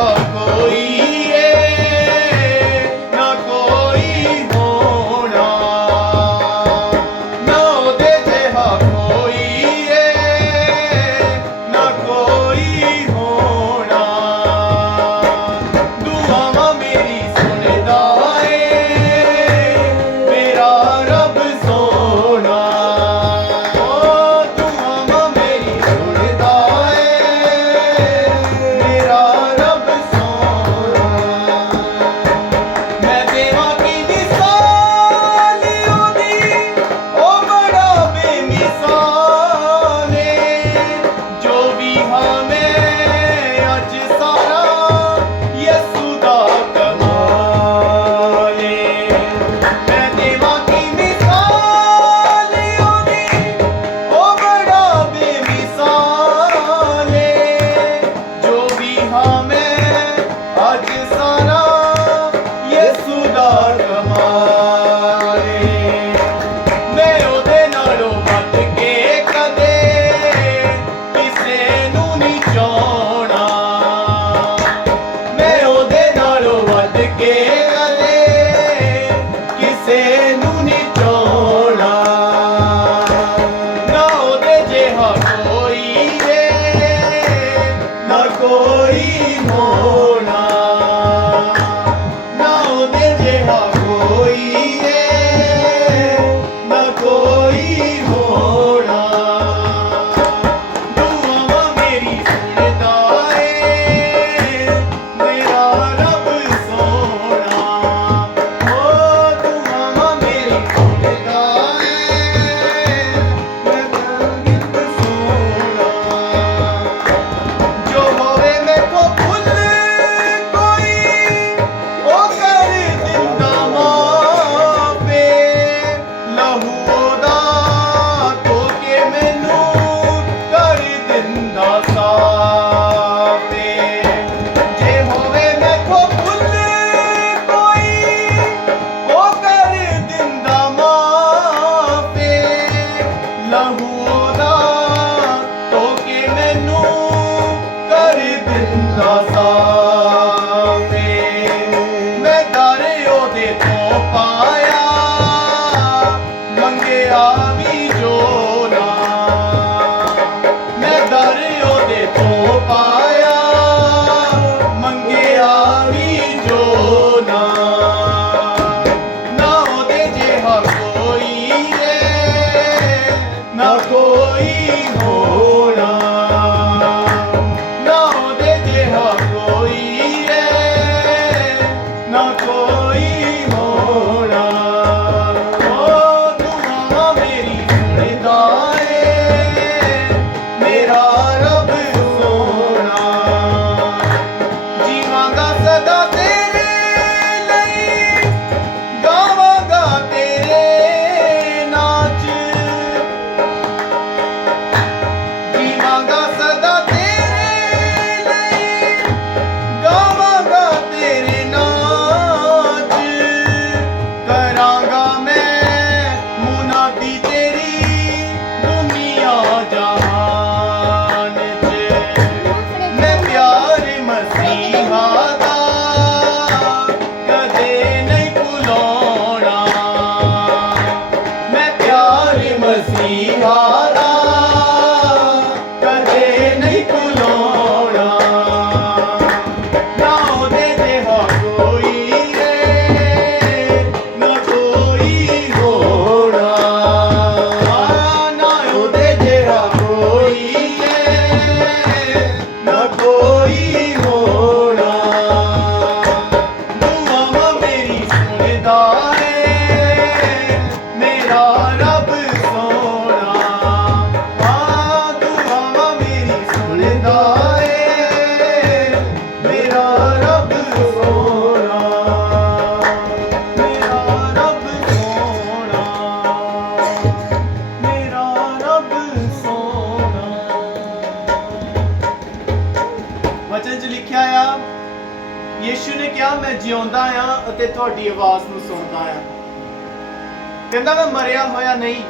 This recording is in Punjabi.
ਕੋਈ யாரு மசீவாரா ਯੀਸ਼ੂ ਨੇ ਕਿਹਾ, ਮੈਂ ਜਿਉਂਦਾ ਆ ਅਤੇ ਤੁਹਾਡੀ ਆਵਾਜ਼ ਨੂੰ ਸੁਣਦਾ ਆ। ਕਹਿੰਦਾ, ਮੈਂ ਮਰਿਆ ਹੋਇਆ ਨਹੀਂ